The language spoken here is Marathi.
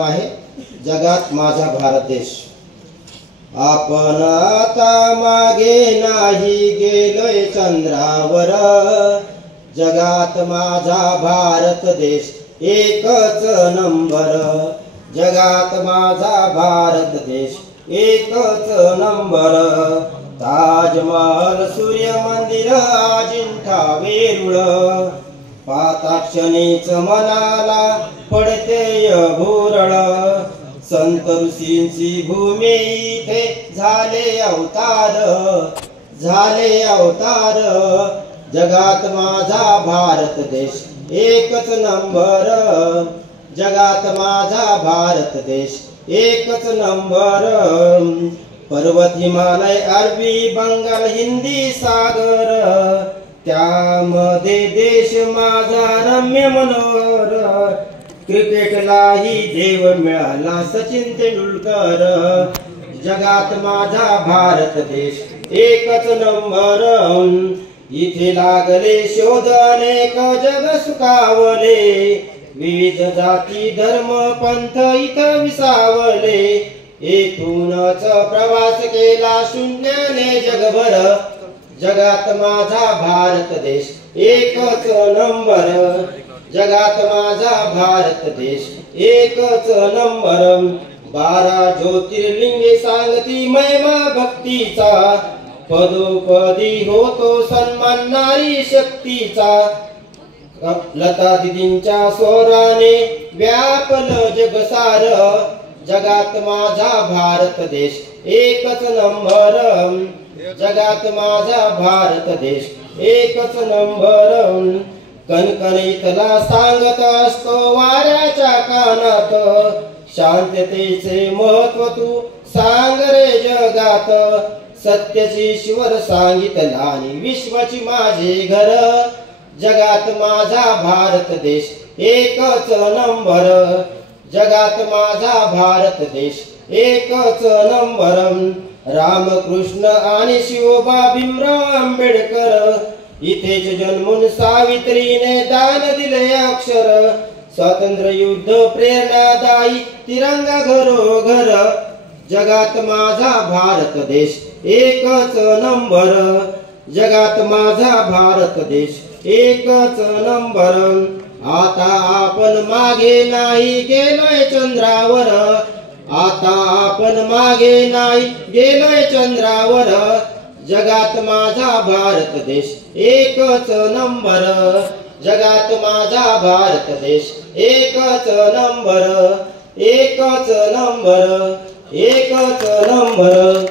आहे जगात माझा भारत देश। आपण आता मागे नाही गेलोय चंद्रावर, जगात माझा भारत देश एकच नंबर। जगात माझा भारत देश एकच नंबर। ताजमहल, सूर्य मंदिर, अजिंठा वेरूळ, पाताक्षणीच मनाला पडते भुरळ। संत ऋषींची भूमी इथे झाले अवतार, झाले अवतार। जगात माझा भारत देश एकच नंबर। जगात माझा भारत देश एकच नंबर। पर्वत, हिमालय, अरबी, बंगाल, हिंदी सागर, त्यामध्ये देश माझा रम्य मनोहर। क्रिकेटलाही देव मिळाला सचिन तेंडुलकर। जगात माझा भारत देश एकच नंबर। इथे लागले शोध अनेक जग सुखावले, विविध जाती धर्म पंथ इथं विसावले। येथूनच प्रवास केला शून्याने जगभर। जगात माझा भारत देश एकच नंबर। जगात माझा भारत देश एकच नंबर। 12 ज्योतिर्लिंगे सांगती महिमा भक्तीचा, पदोपदी होतो सन्मान नारी शक्तीचा। लता दीदींच्या स्वराने व्यापलं जगसार। जगात माझा भारत देश एकच नंबर। जगात माझा भारत देश एकच नंबर। कणकणीतला सांगत असतो वाऱ्याच्या कानात, शांततेचे महत्व तू सांग रे जगात। सत्याची ईश्वर सांगितला आणि विश्वाची माझे घर। जगात माझा भारत देश एकच नंबर। जगात माझा भारत देश एकच नंबर। रामकृष्ण आणि शिवबा भीमराव आंबेडकर, इथेच जन्मून सावित्रीने दान दिले अक्षर। स्वातंत्र्य युद्ध प्रेरणादायी तिरंगा घरोघर। जगात माझा भारत देश एकच नंबर। जगात माझा भारत देश एकच नंबर। आता आपण मागे नाही गेलोय चंद्रावर, आता आपण मागे नाही गेलोय चंद्रावर। जगात माझा भारत देश एकच नंबर। जगात माझा भारत देश एकच नंबर। एकच नंबर। एकच नंबर।